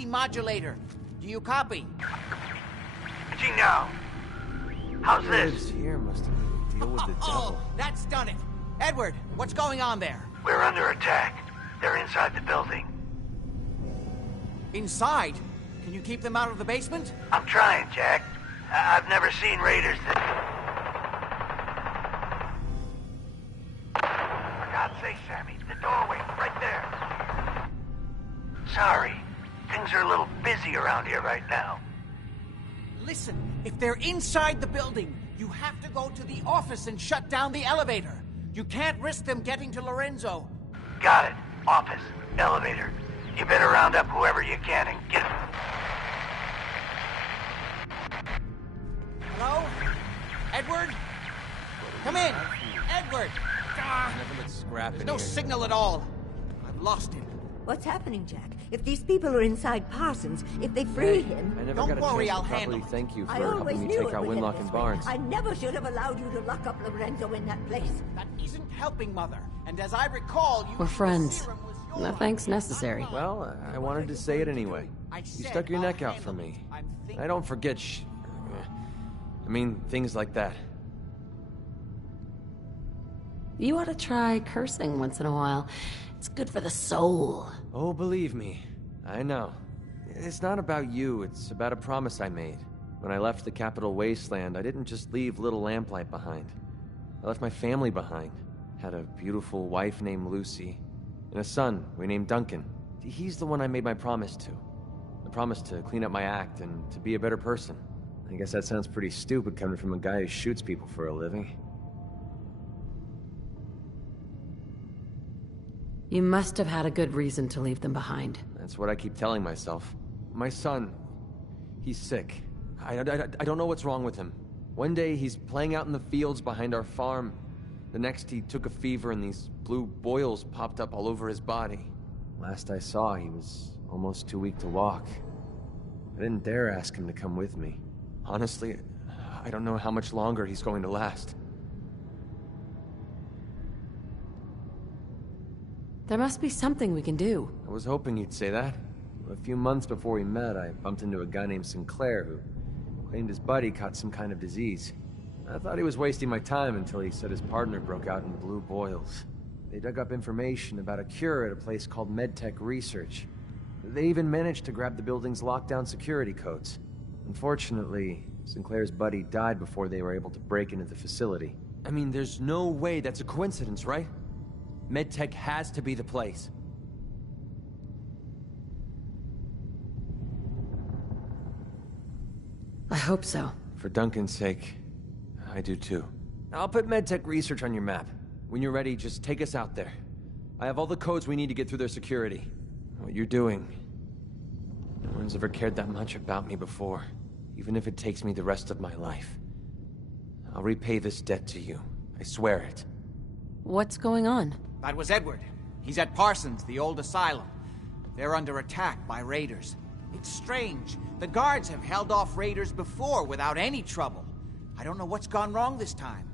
the modulator. Do you copy? Gee, now. How's this? Lives here must have made a deal with the devil. That's done it. Edward, what's going on there? We're under attack. They're inside the building. Inside? Can you keep them out of the basement? I'm trying, Jack. I've never seen raiders that... For God's sake, Sammy, the doorway, right there. Sorry. Things are a little busy around here right now. Listen, if they're inside the building, you have to go to the office and shut down the elevator. You can't risk them getting to Lorenzo. Got it. Office. Elevator. You better round up whoever you can and get... Hello? Edward? Come in! Edward! Never looked scrap There's in no here. signal at all. I've lost him. What's happening, Jack? If these people are inside Parsons, if they free him... I never Don't got a worry, chance I'll to properly handle it. thank you for I always helping me knew take it out would end Winlock this and way. Barnes. I never should have allowed you to lock up Lorenzo in that place. That isn't helping, Mother. And as I recall, you... We're friends. the serum was yours. No thanks necessary. Well, I wanted to say it anyway. I You said stuck your I'll neck out handle for it. me. I'm thinking... I don't forget things like that. You ought to try cursing once in a while. It's good for the soul. Oh, believe me. I know. It's not about you, it's about a promise I made. When I left the Capital Wasteland, I didn't just leave little Lamplight behind. I left my family behind. Had a beautiful wife named Lucy, and a son we named Duncan. He's the one I made my promise to. The promise to clean up my act and to be a better person. I guess that sounds pretty stupid coming from a guy who shoots people for a living. You must have had a good reason to leave them behind. That's what I keep telling myself. My son, he's sick. I don't know what's wrong with him. One day he's playing out in the fields behind our farm. The next he took a fever and these blue boils popped up all over his body. Last I saw, he was almost too weak to walk. I didn't dare ask him to come with me. Honestly, I don't know how much longer he's going to last. There must be something we can do. I was hoping you'd say that. A few months before we met, I bumped into a guy named Sinclair who claimed his buddy caught some kind of disease. I thought he was wasting my time until he said his partner broke out in blue boils. They dug up information about a cure at a place called MedTech Research. They even managed to grab the building's lockdown security codes. Unfortunately, Sinclair's buddy died before they were able to break into the facility. I mean, there's no way that's a coincidence, right? MedTech has to be the place. I hope so. For Duncan's sake, I do too. I'll put MedTech Research on your map. When you're ready, just take us out there. I have all the codes we need to get through their security. What you're doing... No one's ever cared that much about me before, even if it takes me the rest of my life. I'll repay this debt to you. I swear it. What's going on? That was Edward. He's at Parsons, the old asylum. They're under attack by raiders. It's strange. The guards have held off raiders before without any trouble. I don't know what's gone wrong this time.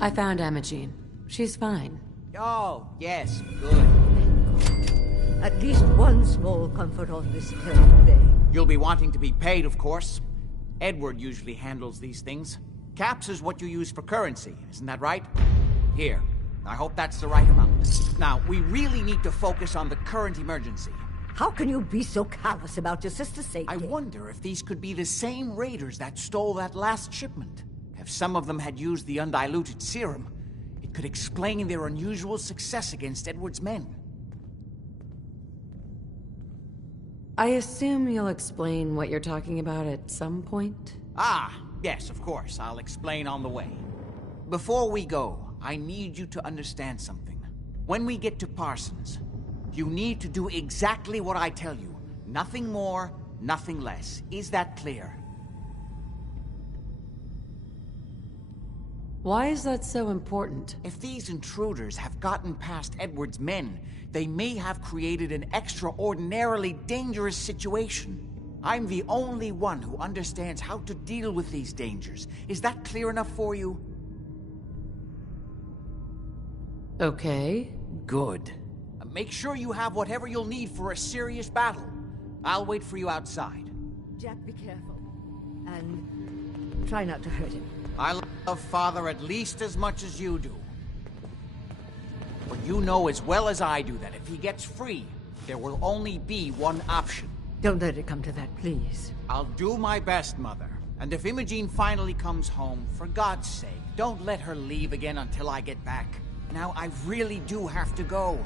I found Imogene. She's fine. Oh, yes, good. At least one small comfort on this terrible day. You'll be wanting to be paid, of course. Edward usually handles these things. Caps is what you use for currency, isn't that right? Here. I hope that's the right amount. Now, we really need to focus on the current emergency. How can you be so callous about your sister's safety? I wonder if these could be the same raiders that stole that last shipment. If some of them had used the undiluted serum, it could explain their unusual success against Edward's men. I assume you'll explain what you're talking about at some point? Ah, yes, of course. I'll explain on the way. Before we go, I need you to understand something. When we get to Parsons, you need to do exactly what I tell you. Nothing more, nothing less. Is that clear? Why is that so important? If these intruders have gotten past Edward's men, they may have created an extraordinarily dangerous situation. I'm the only one who understands how to deal with these dangers. Is that clear enough for you? Okay. Good. Make sure you have whatever you'll need for a serious battle. I'll wait for you outside. Jack, be careful. And try not to hurt him. I love Father at least as much as you do. But you know as well as I do that if he gets free, there will only be one option. Don't let it come to that, please. I'll do my best, Mother. And if Imogene finally comes home, for God's sake, don't let her leave again until I get back. Now, I really do have to go.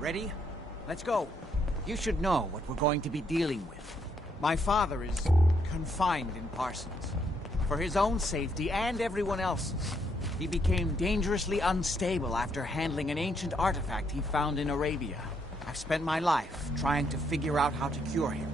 Ready? Let's go. You should know what we're going to be dealing with. My father is confined in Parsons. For his own safety and everyone else's. He became dangerously unstable after handling an ancient artifact he found in Arabia. I've spent my life trying to figure out how to cure him.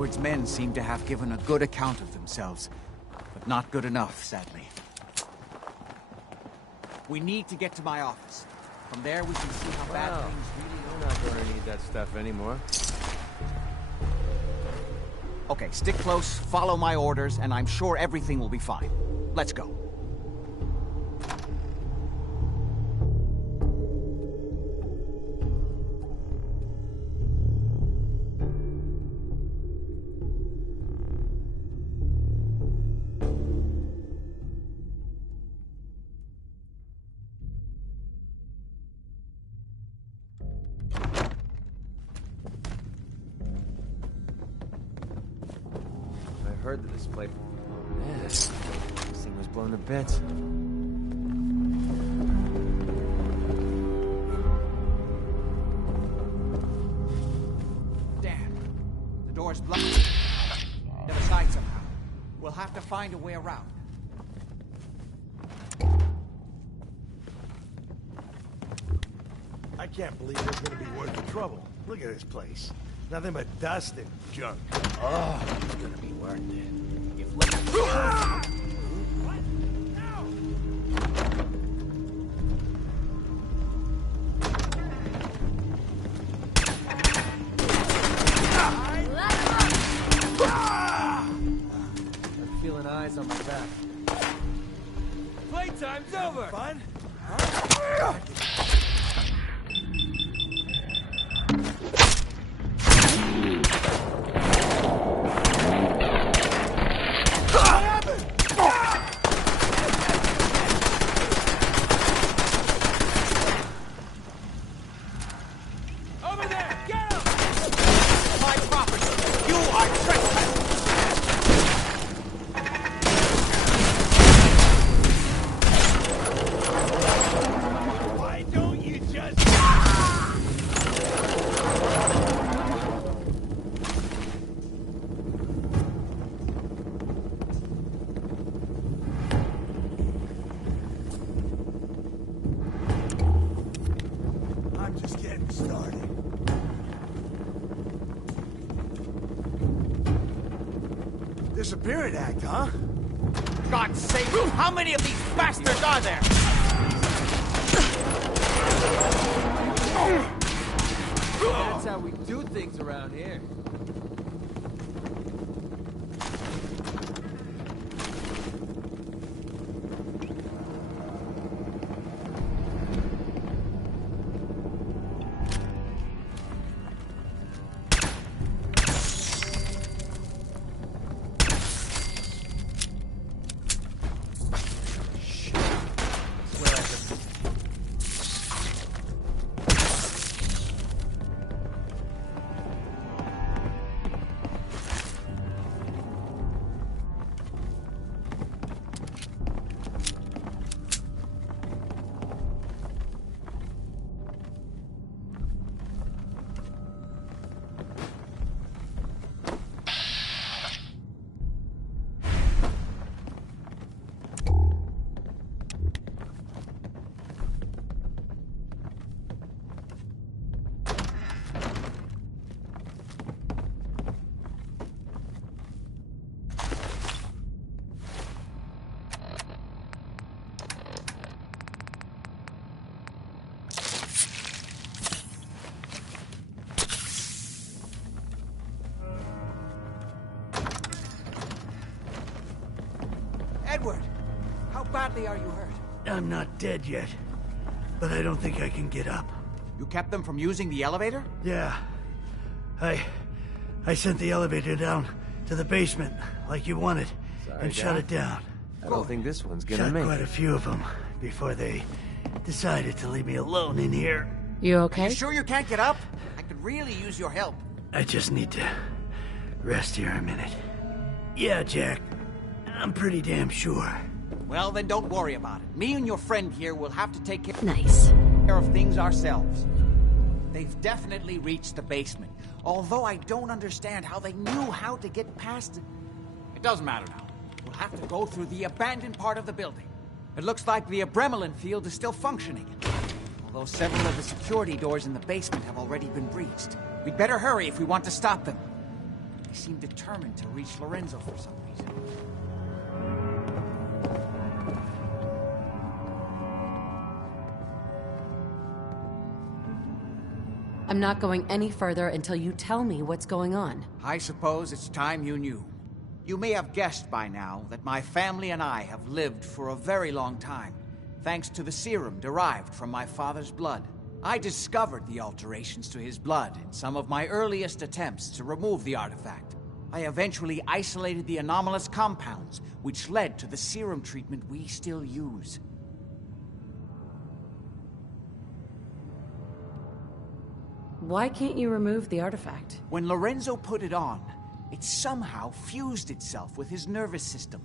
Edward's men seem to have given a good account of themselves, but not good enough, sadly. We need to get to my office. From there, we can see how bad things really We're not going to need that stuff anymore. Okay, stick close, follow my orders, and I'm sure everything will be fine. Let's go. I heard that this place... Man, this thing was blown to bits. Damn. The door's blocked. The other side somehow. We'll have to find a way around. I can't believe it's gonna be worth the trouble. Look at this place. Nothing but dust and junk. Oh, it's gonna be worth it. If eyes on my back. Playtime's over! Fun? Over there! Get him! My property! You are trespassing! Why don't you just... I'm just getting started. Disappearing act, huh? God's sake! How many of these bastards are there? That's how we do things around here. Edward, how badly are you hurt? I'm not dead yet, but I don't think I can get up. You kept them from using the elevator? Yeah. I sent the elevator down to the basement, like you wanted, and shut it down. I don't think this one's gonna Shot make quite it. a few of them before they decided to leave me alone in here. You okay? You sure you can't get up? I could really use your help. I just need to rest here a minute. Yeah, Jack. I'm pretty damn sure. Well, then don't worry about it. Me and your friend here will have to take Nice. care of things ourselves. They've definitely reached the basement, although I don't understand how they knew how to get past it. It doesn't matter now. We'll have to go through the abandoned part of the building. It looks like the Abremelin field is still functioning, although several of the security doors in the basement have already been breached. We'd better hurry if we want to stop them. They seem determined to reach Lorenzo for some reason. I'm not going any further until you tell me what's going on. I suppose it's time you knew. You may have guessed by now that my family and I have lived for a very long time, thanks to the serum derived from my father's blood. I discovered the alterations to his blood in some of my earliest attempts to remove the artifact. I eventually isolated the anomalous compounds, which led to the serum treatment we still use. Why can't you remove the artifact? When Lorenzo put it on, it somehow fused itself with his nervous system.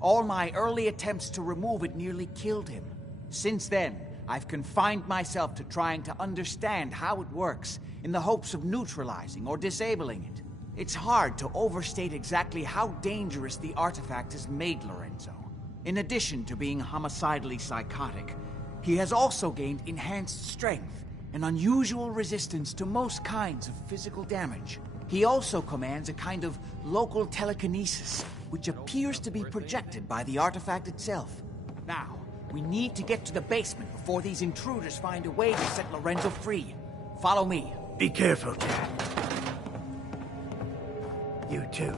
All my early attempts to remove it nearly killed him. Since then, I've confined myself to trying to understand how it works, in the hopes of neutralizing or disabling it. It's hard to overstate exactly how dangerous the artifact has made Lorenzo. In addition to being homicidally psychotic, he has also gained enhanced strength and unusual resistance to most kinds of physical damage. He also commands a kind of local telekinesis, which appears to be projected by the artifact itself. Now, we need to get to the basement before these intruders find a way to set Lorenzo free. Follow me. Be careful, Jack. You too.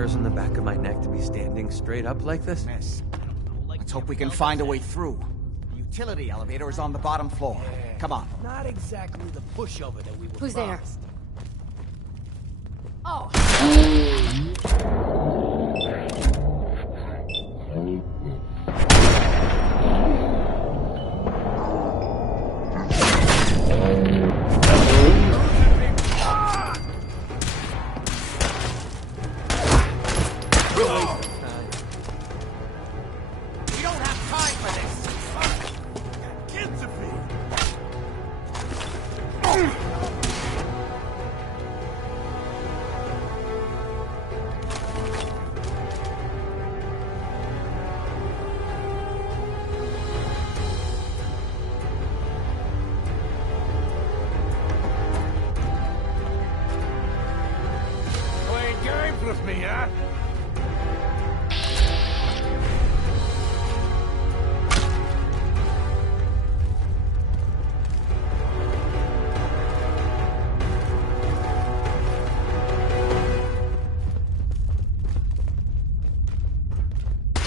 hairs on the back of my neck to be standing straight up like this? Miss, let's hope we can find a way through. The utility elevator is on the bottom floor. Come on. Not exactly the pushover that we were Who's there? promised. Oh! We don't have time for this. Kids of me! Playing games with me, huh?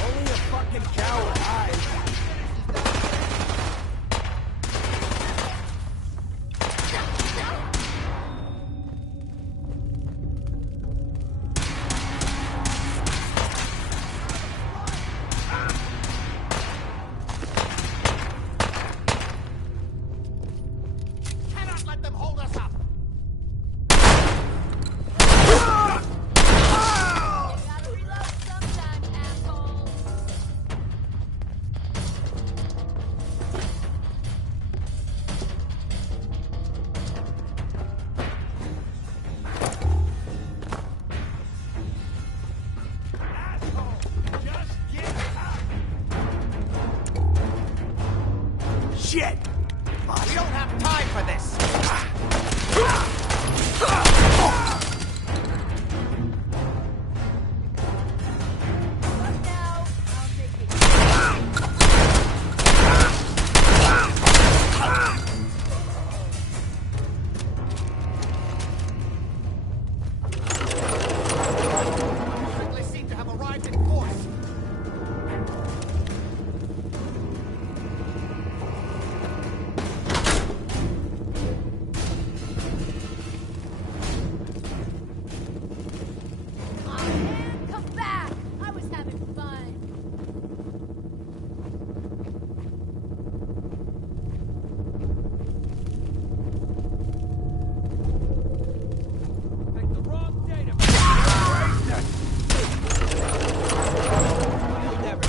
Only a fucking coward hides. Cannot let them hold us up. Gotta reload sometime, asshole. Asshole! Just get up! Shit! We don't have time for this. What now? I'll take it. They seem to have arrived in force. Aw, man, come back. I was having fun. Pick the wrong data. You'll never.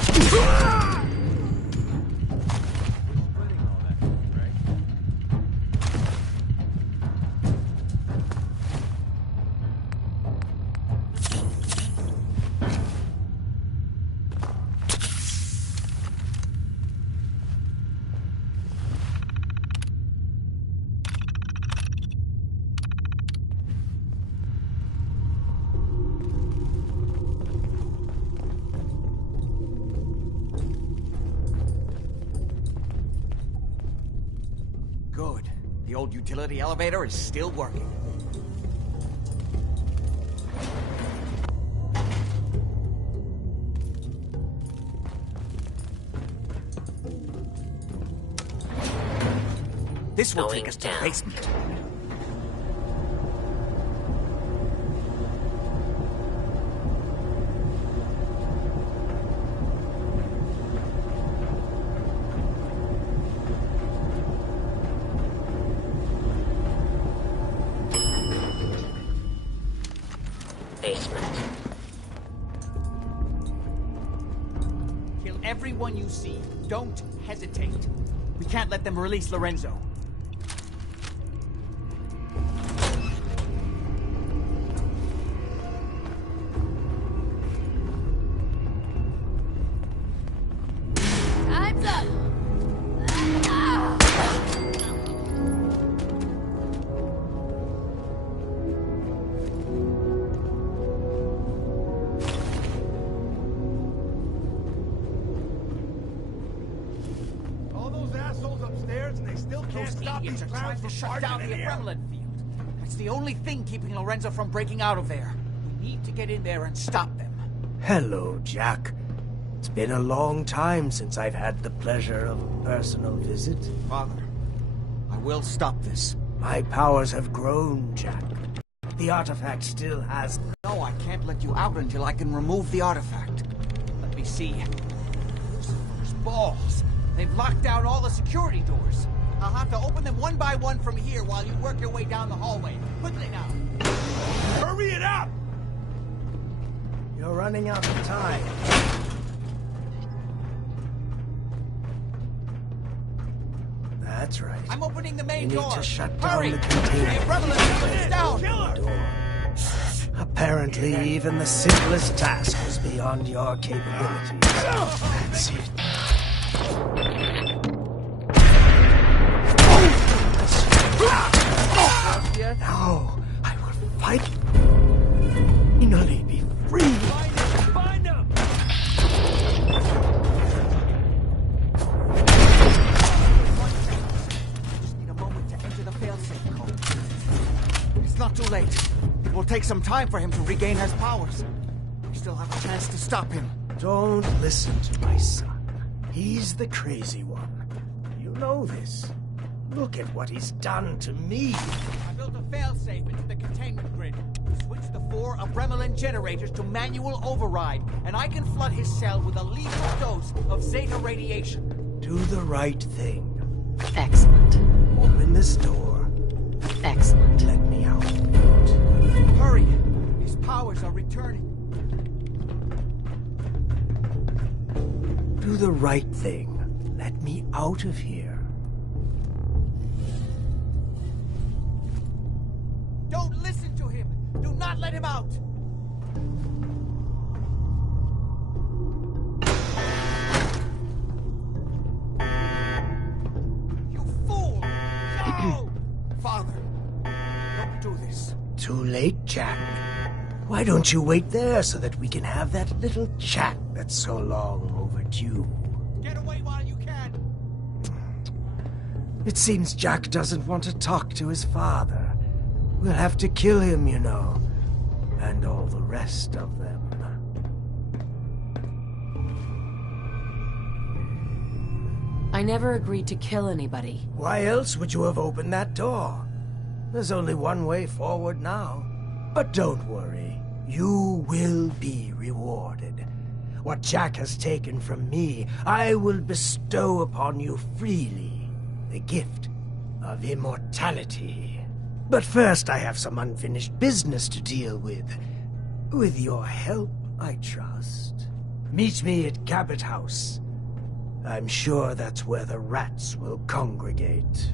Good. The old utility elevator is still working. This will take us to the basement. Kill everyone you see. Don't hesitate. We can't let them release Lorenzo. Time's up. All those assholes upstairs and they still can't Those stop idiots these are trying clowns to from shut barging down in the here. Adrenaline field. That's the only thing keeping Lorenzo from breaking out of there. We need to get in there and stop them. Hello, Jack. It's been a long time since I've had the pleasure of a personal visit. Father, I will stop this. My powers have grown, Jack. The artifact still has... No, I can't let you out until I can remove the artifact. Let me see. Lucifer's balls. They've locked down all the security doors. I'll have to open them one by one from here while you work your way down the hallway. Quickly now. Hurry it up! You're running out of time. That's right. I'm opening the main You need door. to shut Hurry! down the container. The Revelant is down! Door. Apparently, even the simplest task was beyond your capabilities. That's it. Now, I will fight. Finally be free. Find him! Just need a moment to enter the failsafe code. It's not too late. It will take some time for him to regain his powers. We still have a chance to stop him. Don't listen to my son. He's the crazy one. You know this. Look at what he's done to me. I built a failsafe into the containment grid. Switch the 4 Abremelin generators to manual override, and I can flood his cell with a lethal dose of Zeta radiation. Do the right thing. Excellent. Open this door. Excellent. Let me out. Hurry! His powers are returning. Do the right thing. Let me out of here. Don't listen to him! Do not let him out! You fool! No! Father, don't do this. Too late, Jack. Why don't you wait there so that we can have that little chat that's so long overdue? Get away while you can! It seems Jack doesn't want to talk to his father. We'll have to kill him, you know. And all the rest of them. I never agreed to kill anybody. Why else would you have opened that door? There's only one way forward now. But don't worry. You will be rewarded. What Jack has taken from me, I will bestow upon you freely. The gift of immortality. But first I have some unfinished business to deal with. With your help, I trust. Meet me at Cabot House. I'm sure that's where the rats will congregate.